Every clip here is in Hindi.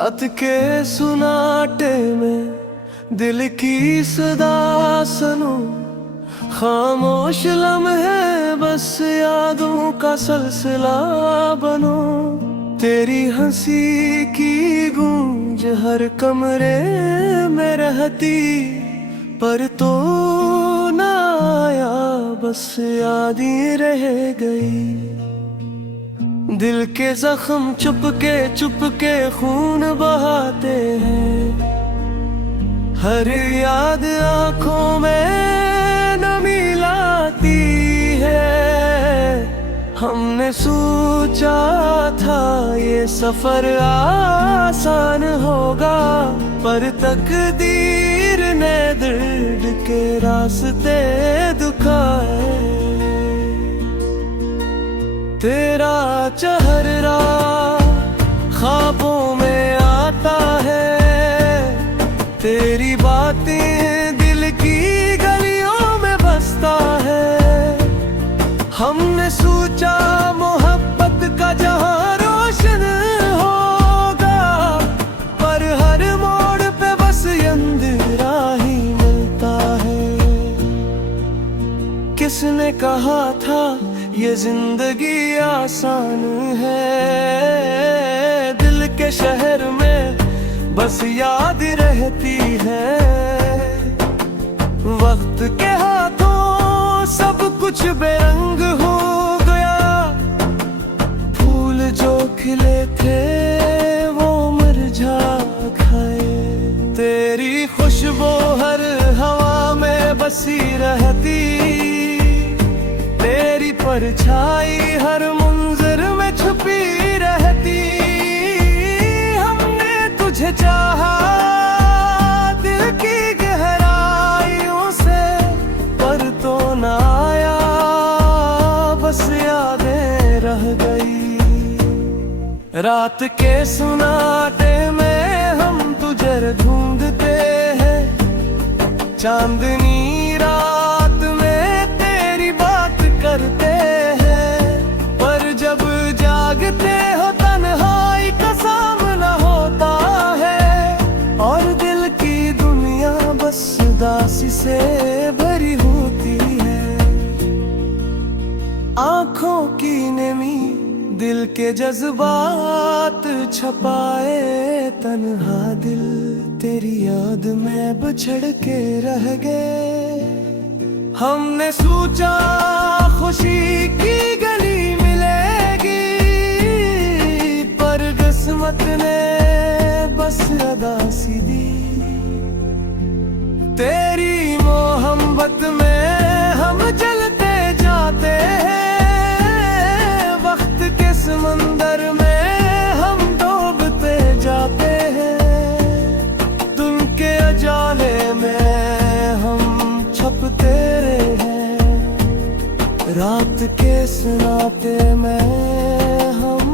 रात के सुनाटे में दिल की सदा सुनूं, खामोश लम्हे बस यादों का सिलसिला बनूं। तेरी हंसी की गूंज हर कमरे में रहती, पर तो ना आया बस याद ही रह गई। दिल के जख्म चुपके खून बहाते हैं, हर याद आंखों में नमी लाती है। हमने सोचा था ये सफर आसान होगा, पर तकदीर ने दर्द के रास्ते दिखाए। तेरा चेहरा ख्वाबों में आता है, तेरी बातें दिल की गलियों में बसता है। हमने सोचा मोहब्बत का जहां रोशन होगा, पर हर मोड़ पे बस अंधेरा ही मिलता है। किसने कहा था ये जिंदगी आसान है, दिल के शहर में बस याद रहती है। वक्त के हाथों सब कुछ बेरंग हो गया, फूल जो खिले थे वो मुरझा गए। तेरी खुशबू हर हवा में बसी रहती, तेरी परछाई हर मंजर में छुपी रहती। हमने तुझे चाहा दिल की गहराइयों से, पर तो ना आया बस यादें रह गई। रात के सुनाटे में हम तुझे ढूंढते हैं, चांदनी रात में तेरी बात करते हैं। पर जब जागते हो तन्हाई का सामना होता है, और दिल की दुनिया बस उदासी से भरी होती है। आँखों की नमी दिल के जज्बात छुपाए, तन्हा दिल तेरी याद में बिछड़ के रह गए। हमने सोचा खुशी की गली मिलेगी, पर किस्मत ने बस उदासी दी। तेरी मोहब्बत में हम चलते जाते हैं, वक्त के समंदर में हम डूबते जाते हैं। तुम के अजाले में हम छपते रहे, रात के सन्नाटे में हम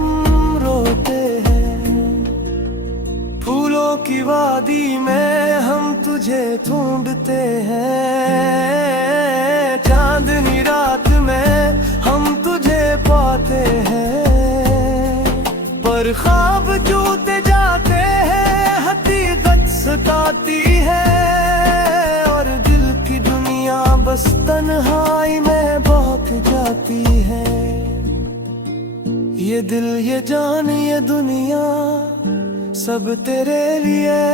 रोते हैं। फूलों की वादी में हम तुझे ढूंढते हैं, चांदनी रात में हम तुझे पाते हैं। पर ख्वाब जूते जाते हैं, हकीकत सताती है, और दिल की दुनिया बस तन्हाई में बहक जाती है। ये दिल ये जान ये दुनिया सब तेरे लिए,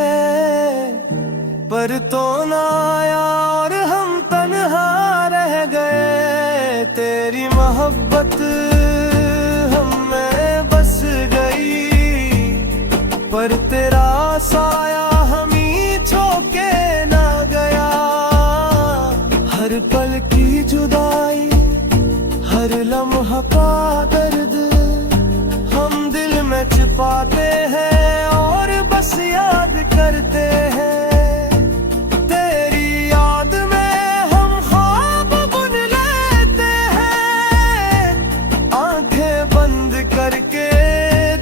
पर तो ना आया और हम तन्हा रह गए। तेरी मोहब्बत हमें बस गई, पर तेरा साया हमी छोके ना गया। हर पल की जुदाई हर लम्हा का दर्द हम दिल में छिपाते हैं, और बस याद करते हैं। तेरी याद में हम ख्वाब बुन लेते हैं, आंखें बंद करके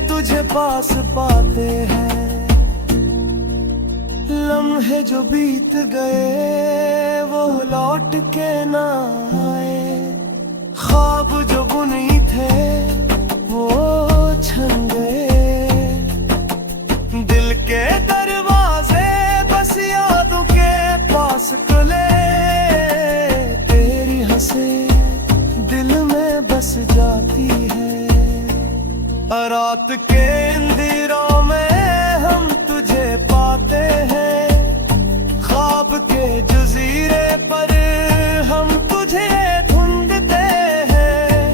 तुझे पास पाते हैं। लम्हे जो बीत गए वो लौट के ना आए, ख्वाब जो बुनी थे वो छन गए। दिल के दरवाजे बस यादों के पास खुले, तेरी हंसी दिल में बस जाती है। रात के अंधेरों में हम तुझे पाते हैं, ख्वाब के जजीरे पर हम तुझे ढूंढते हैं।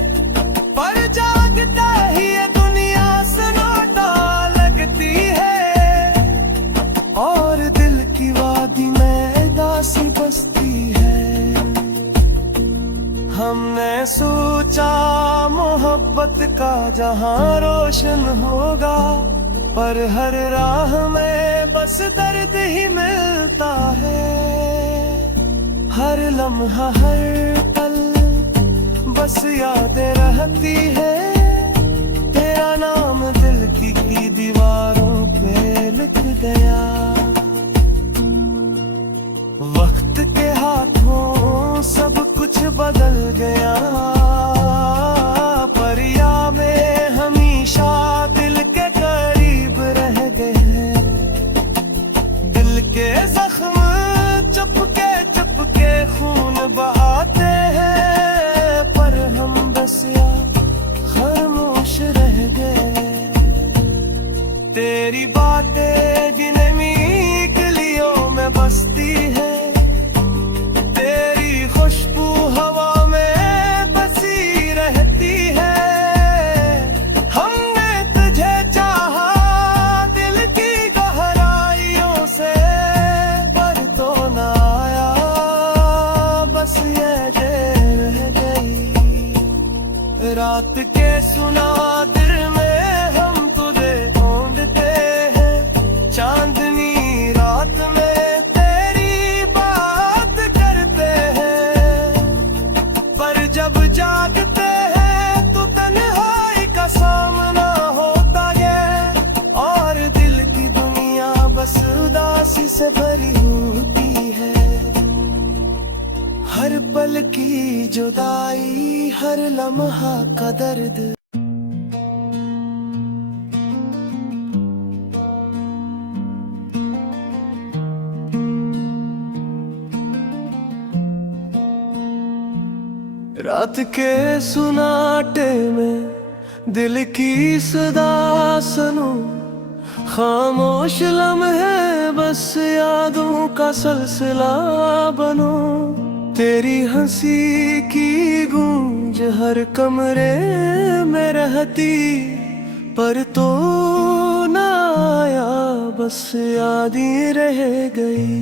पर जागता ही ये दुनिया सन्नाटा लगती है, और दिल की वादी में दासी बसती है। हमने सोचा मोहब्बत का जहां रोशन होगा, पर हर राह में बस दर्द ही मिलता है। हर लम्हा हर पल बस यादें रहती है, तेरा नाम दिल की दीवारों पे लिख गया। वक्त के हाथों सब कुछ बदल गया, पर यादें हमेशा दिल के करीब रह गए हैं। दिल के जख्म चुपके खून बहाते हैं, पर हम बस यार खामोश रह गए। तेरी बातें गिनमी गलियों में बसती है, तेरी खुशबू हवा में बसी रहती है। हमने तुझे चाहा दिल की गहराइयों से, पर तो ना आया बस ये देर रह गई। रात के सुना दिल में हम तुझे ढूंढते हैं, चांदनी रात में तेरी बात करते हैं। पर जब जागते हैं तो तन्हाई का सामना होता है, और दिल की दुनिया बस उदासी से भरी होती है। हर पल की जुदाई, हर लम्हा का दर्द। रात के सुनाटे में दिल की सदा सुनो, खामोश लम्हे बस यादों का सिलसिला बनो। तेरी हंसी की गूंज हर कमरे में रहती, पर तो ना आया बस याद ही रह गई।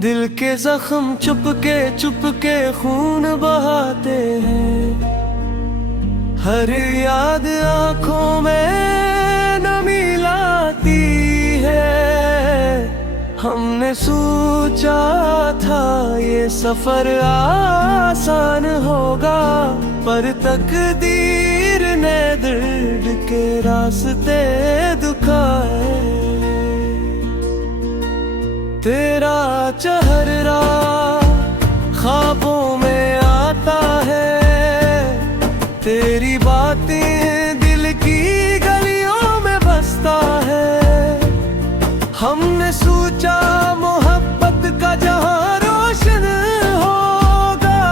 दिल के जख्म चुपके खून बहाते हैं, हर याद आंखों में नमी लाती है। हमने सोचा था ये सफर आसान होगा, पर तकदीर ने दर्द के रास्ते दिखाए। तेरा चेहरा ख्वाबों में आता है, तेरी बातें दिल की गलियों में बसता है। हमने सोचा मोहब्बत का जहां रोशन होगा,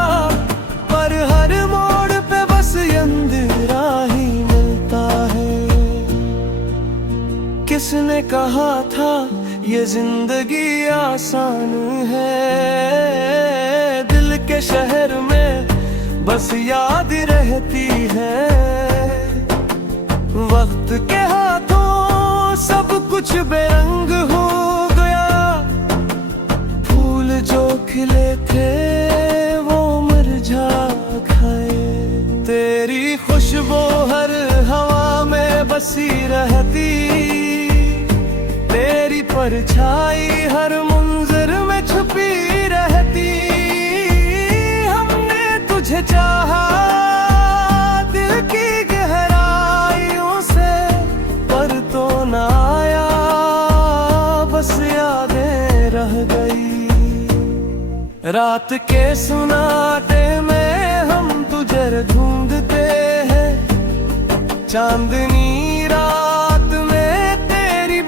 पर हर मोड़ पे बस अंधेरा ही मिलता है। किसने कहा था ये जिंदगी आसान है, दिल के शहर में बस याद रहती है। वक्त के हाथों सब कुछ बेरंग हो गया, फूल जो खिले थे वो मुरझा गए। तेरी खुशबू हर हवा में बसी रहती, तेरी परछाई हर मंजर में छुपी रहती। हमने तुझे चाहा दिल की गहराइयों से, पर तो ना आया बस यादें रह गई। रात के सुनाटे में हम तुझे ढूंढते हैं, चांदनी रात में तेरी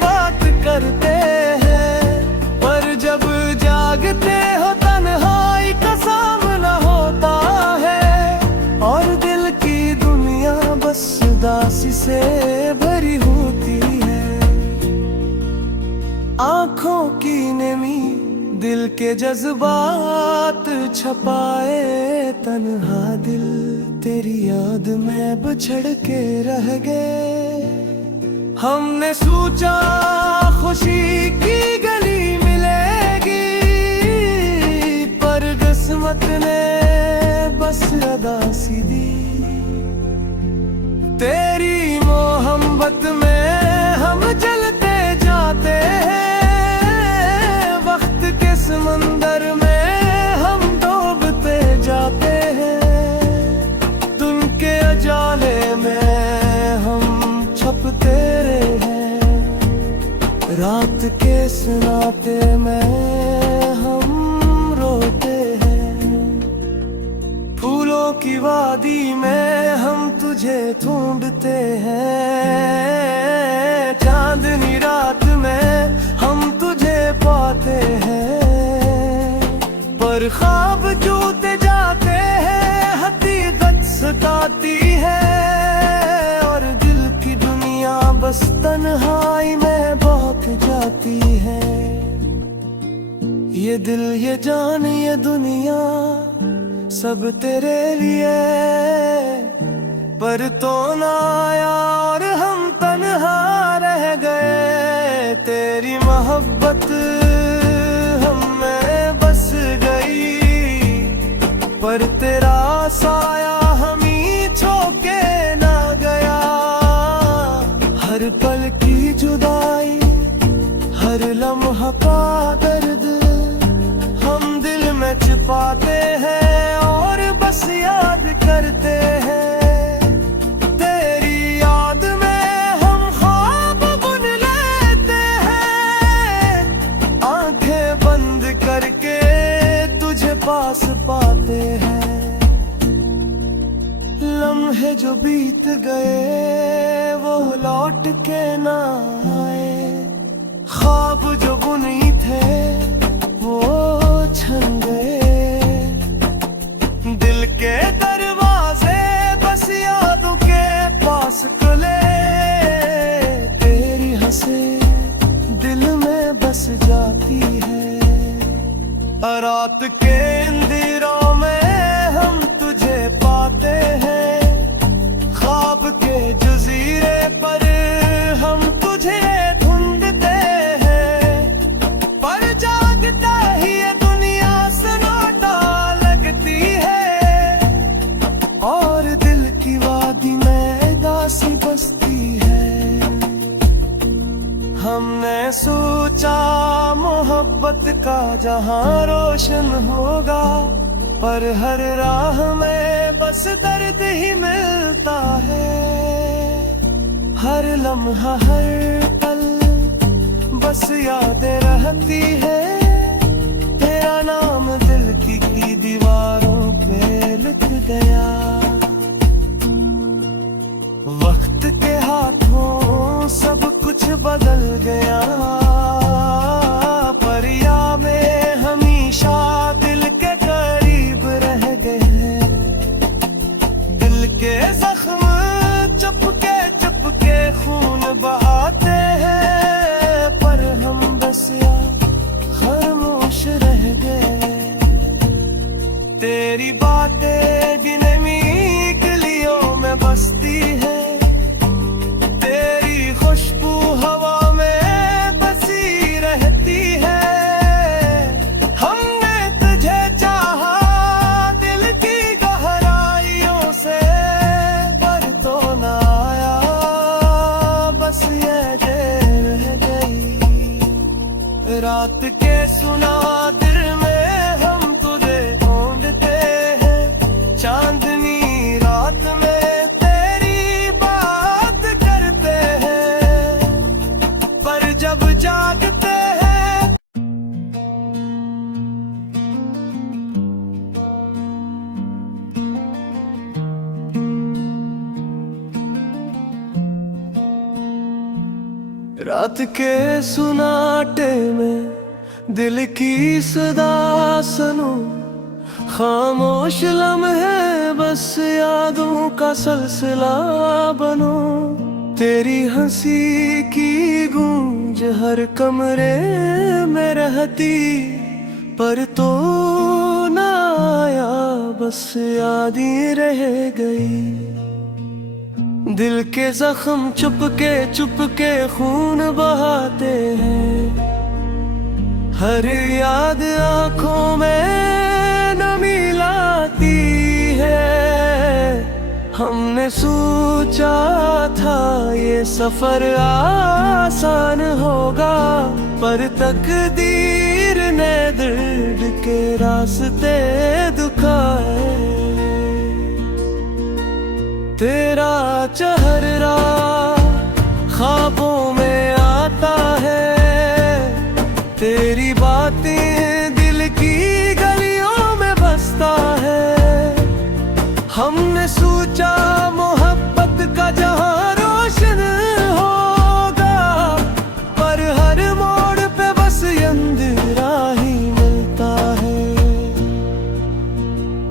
आँखों की नेमी दिल के जज्बात छपाए तन्हा दिल तेरी याद में बिछड़ के रह गए। हमने सोचा खुशी की गली मिलेगी, पर किस्मत ने बस अदा सी दी। तेरी मोहब्बत में हम जलते जाते हैं, वक्त के समंदर में हम डूबते जाते हैं। दिन के उजाले में हम छपते हैं, रात के सन्नाटे में हम रोते हैं। फूलों की वादी में हम तुझे ढूंढते हैं, चांदनी रात में हम तुझे पाते हैं। पर ख्वाब जूते जाते हैं, हकीकत सताती है, और दिल की दुनिया बस तन्हाई में भाग जाती है। ये दिल ये जान ये दुनिया सब तेरे लिए, पर तो ना आया और हम तन्हा रह गए। तेरी मोहब्बत हम में बस गई, पर तेरा साया हमी छोके ना गया। हर पल की जुदाई हर लम्हा का दर्द हम दिल में छिपाते हैं, और बस याद करते हैं। पास पाते हैं लम्हे जो बीत गए वो लौट के ना आए, ख्वाब जो बुनी थे वो छन गए। दिल के दरवाजे बस यादों के पास खुले, तेरी हंसे दिल में बस जाती है। रात के अंधेरों में हम तुझे पाते हैं, ख्वाब के जजीरे पर हम तुझे ढूंढते हैं। पर जागता ही ये दुनिया सन्नाटा लगती है, और दिल की वादी में दासी बसती है। हमने सोचा मोहब्बत का जहां रोशन होगा, पर हर राह में बस दर्द ही मिलता है। हर लम्हा हर पल बस यादें रहती है, तेरा नाम दिल की दीवारों पे लिख गया। वक्त के हाथों सब कुछ बदल गया, पर यादें हमेशा दिल के करीब रह गए। दिल के जख्म चुपके चुपके खून बहाते हैं, पर हम बस खामोश रह गए। तेरी बातें गिनमी गलियों में बसती है, तेरी खुशबू हवा में बसी रहती है। हमने तुझे चाहा दिल की गहराइयों से, पर तो ना आया बस ये देर रह गई। रात के सुना दिल में हम तुझे ढूंढते हैं, चांदनी रात में तेरी बात करते हैं, पर जब जागते हैं। रात के सुनाटे में दिल की सदा सुनूं, खामोश लम्हे बस यादों का सिलसिला बनूं। तेरी हंसी की गूंज हर कमरे में रहती, पर तो ना आया, बस याद ही रह गई। दिल के जख्म चुपके खून बहाते हैं, हर याद आंखों में नमी लाती है। हमने सोचा था ये सफर आसान होगा, पर तकदीर ने दर्द के रास्ते दिखाए। तेरा चेहरा ख्वाबों में आता है, तेरी बातें दिल की गलियों में बसता है। हमने सोचा मोहब्बत का जहां रोशन होगा, पर हर मोड़ पे बस अंधेरा ही मिलता है।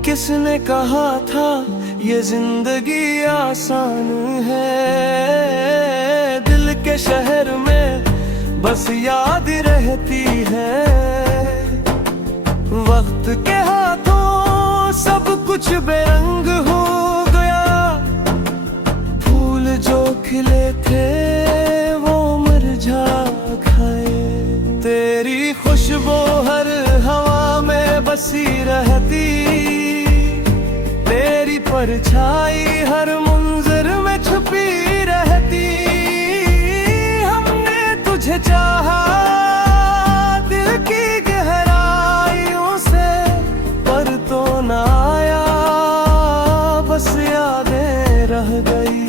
किसने कहा था ये जिंदगी आसान है, दिल के शहर में बस याद रहती है। वक्त के हाथों सब कुछ बेरंग हो गया, फूल जो खिले थे वो मुरझा गए। तेरी खुशबू हर हवा में बसी रहती, तेरी परछाई हर मंजर में छुपी रहती। हमने तुझे चाहा दिल की गहराइयों से, पर तो ना आया, बस यादें रह गई।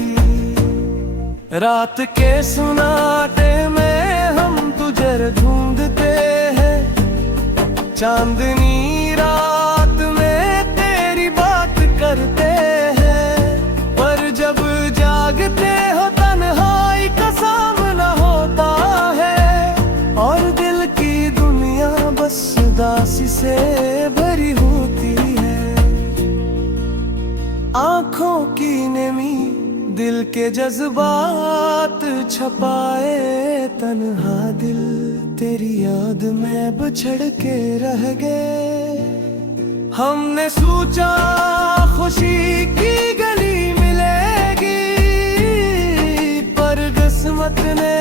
रात के सुनाटे में हम तुझे ढूंढते हैं, चांदनी रात में तेरी बात करते हैं। पर जब जागते हो तन्हाई का सामना होता है, और दिल की दुनिया बस उदासी से भरी होती है। आँखों की नमी दिल के जज्बात छपाए, तन्हा दिल तेरी याद में बिछड़ के रह गए। हमने सोचा खुशी की गली मिलेगी, पर किस्मत ने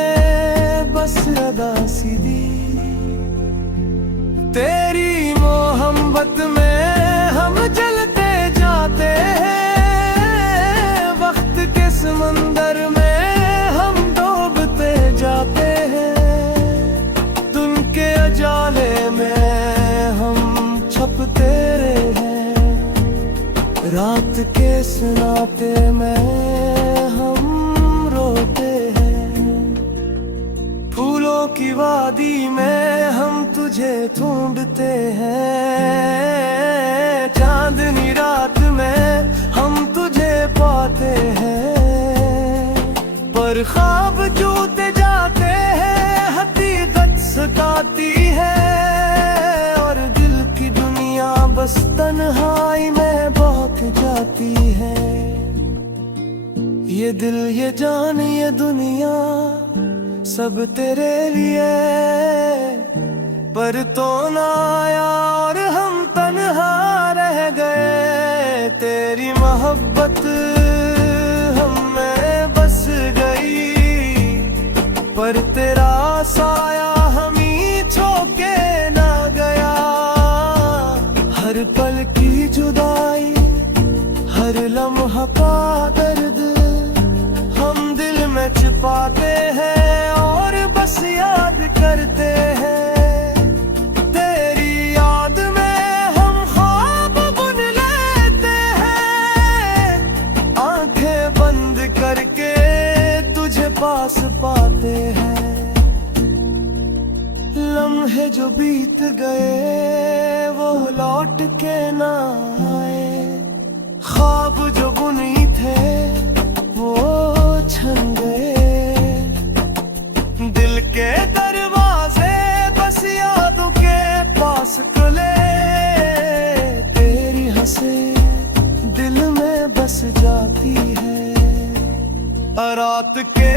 बस उदासी दी। तेरी मोहब्बत में हम चलते जाते हैं, वक्त के समंदर में हम डूबते जाते हैं। तुम के अजाले में हम छपते रहे, रात के सन्नाटे में हम रोते हैं। फूलों की वादी में हम तुझे ढूंढते हैं, चांदनी रात में हम तुझे पाते हैं। पर ख्वाब जोते जाते हैं, हकीकत सताती है, और दिल की दुनिया बस तन्हाई में बहक जाती है। ये दिल ये जान ये दुनिया सब तेरे लिए, पर तो ना आया और हम तन्हा रह गए। तेरी मोहब्बत हमें बस गई, पर तेरा साया हमें छोके ना गया। हर पल की जुदाई, हर लम्हा का दर्द हम दिल में छिपाते हैं, और बस याद करते हैं। तेरी याद में हम ख्वाब बुन लेते हैं, आंखें बंद करके तुझे पास पाते हैं। लम्हे जो बीत गए वो लौट के ना आए, ख्वाब जो बुनी थे वो छन गए। दिल के दरवाजे बस यादों के पास खुले, तेरी हंसे दिल में बस जाती है। रात के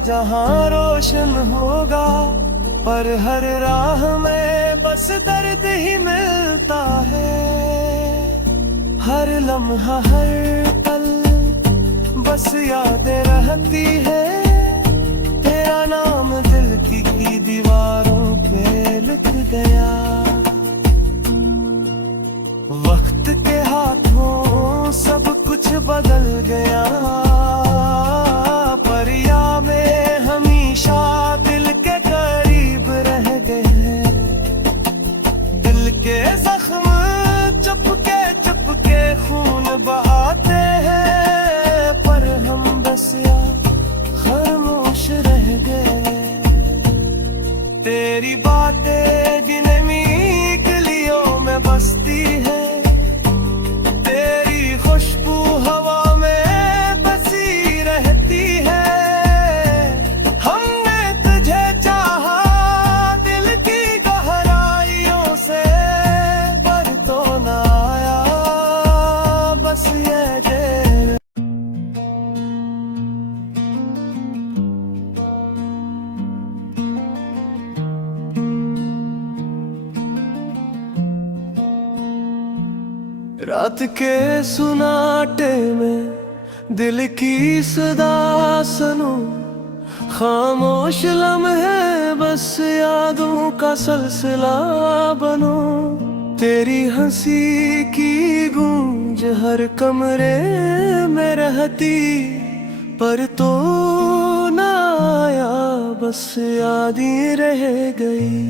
जहां रोशन होगा। पर हर राह में बस दर्द ही मिलता है। हर लम्हा हर पल बस यादें रहती है। तेरा नाम दिल की दीवारों पे लिख गया। वक्त के हाथों सब कुछ बदल गया। पर यादें हमेशा दिल के करीब रह गए। दिल के जख्म चुपके खून बहाते हैं। पर हम बस खामोश रह गए। तेरी बातें गिनमी गलियों में बसती है। तेरी खुशबू हवा में बसी रहती है। हमने तुझे चाहा दिल की गहराइयों से। पर तो ना आया बस ये जेल। रात के सुनाटे में दिल की सदा सुनूं। खामोश लम्हे बस यादों का सिलसिला बनूं। तेरी हंसी की गूंज हर कमरे में रहती। पर तो ना आया बस याद ही रह गई।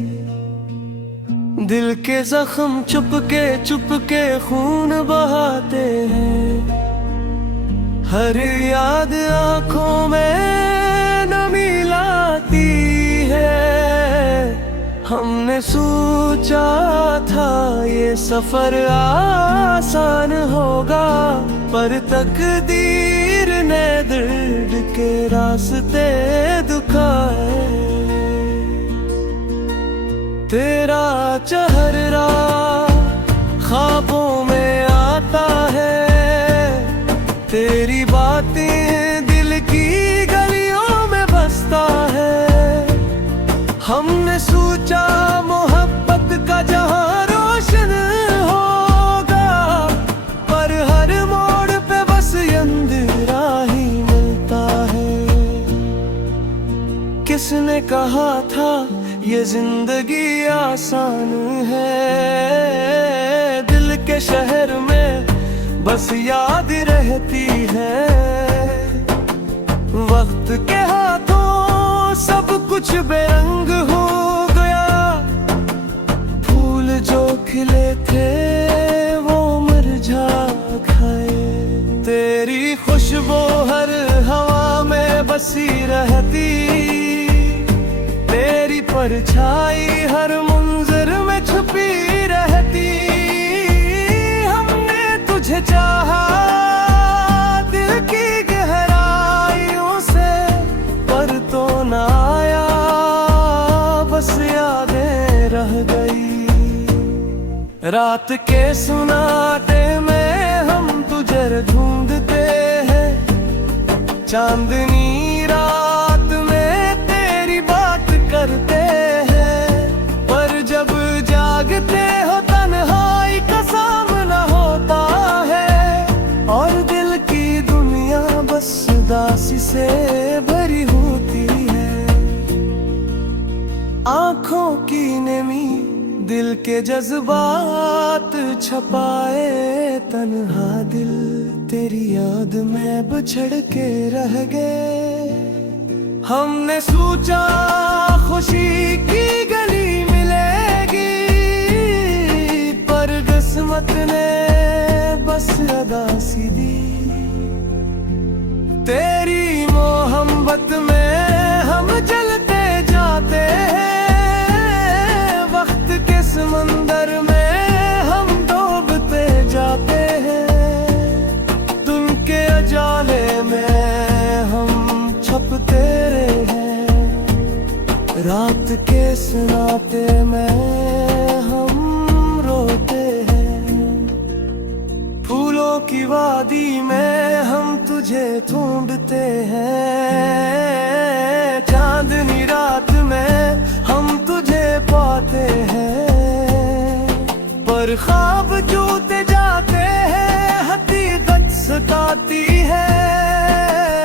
दिल के जख्म चुपके खून बहाते हैं। हर याद आंखों में नमी लाती है। हमने सोचा था ये सफर आसान होगा। पर तकदीर ने दर्द के रास्ते दिखाए। तेरा चेहरा ख्वाबों में आता है। तेरी बातें दिल की गलियों में बसता है। हमने सोचा मोहब्बत का जहां रोशन होगा। पर हर मोड़ पे बस अंधेरा ही मिलता है। किसने कहा था ये जिंदगी आसान है। दिल के शहर में बस याद रहती है। वक्त के हाथों सब कुछ बेरंग हो गया। फूल जो खिले थे वो मुरझा गए। तेरी खुशबू हर हवा में बसी रहती। तेरी परछाई हर मंजर में छुपी रहती। हमने तुझे चाहा दिल की गहराइयों से। पर तो ना आया बस यादें रह गई। रात के सुनाटे में हम तुझे ढूंढते हैं। चांदनी रात में तेरी बात करते हैं। पर जब जागते हो तन्हाई का सामना होता है। और दिल की दुनिया बस उदासी से भरी होती है। आंखों की नमी दिल के जज्बात छपाए। तन्हा दिल तेरी याद में बिछड़ के रह गए। हमने सोचा खुशी की गली मिलेगी। पर किस्मत ने बस अदासी दी। तेरी मोहब्बत में हम जलते जाते हैं। वक्त के समंदर में हम डूबते जाते हैं। तुम के अजाले में हम छपते रहे। रात के सन्नाटे में हम रोते हैं। फूलों की वादी में हम तुझे ढूंढते हैं। बावजूद जाते हैं हकीकत सताती है,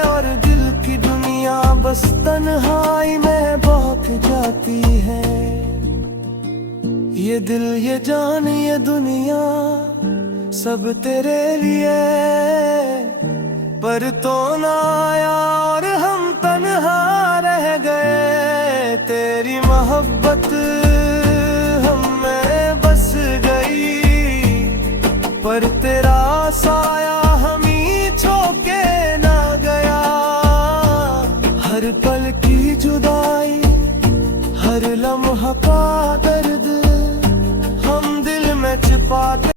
और दिल की दुनिया बस तन्हाई में बौख जाती है। ये दिल ये जान ये दुनिया सब तेरे लिए, पर तो ना आया और हम तन्हा रह गए। तेरी मोहब्बत हम में बस गई, पर तेरा साया हमी छोके ना गया। हर पल की जुदाई हर लम्हा का दर्द हम दिल में छिपाते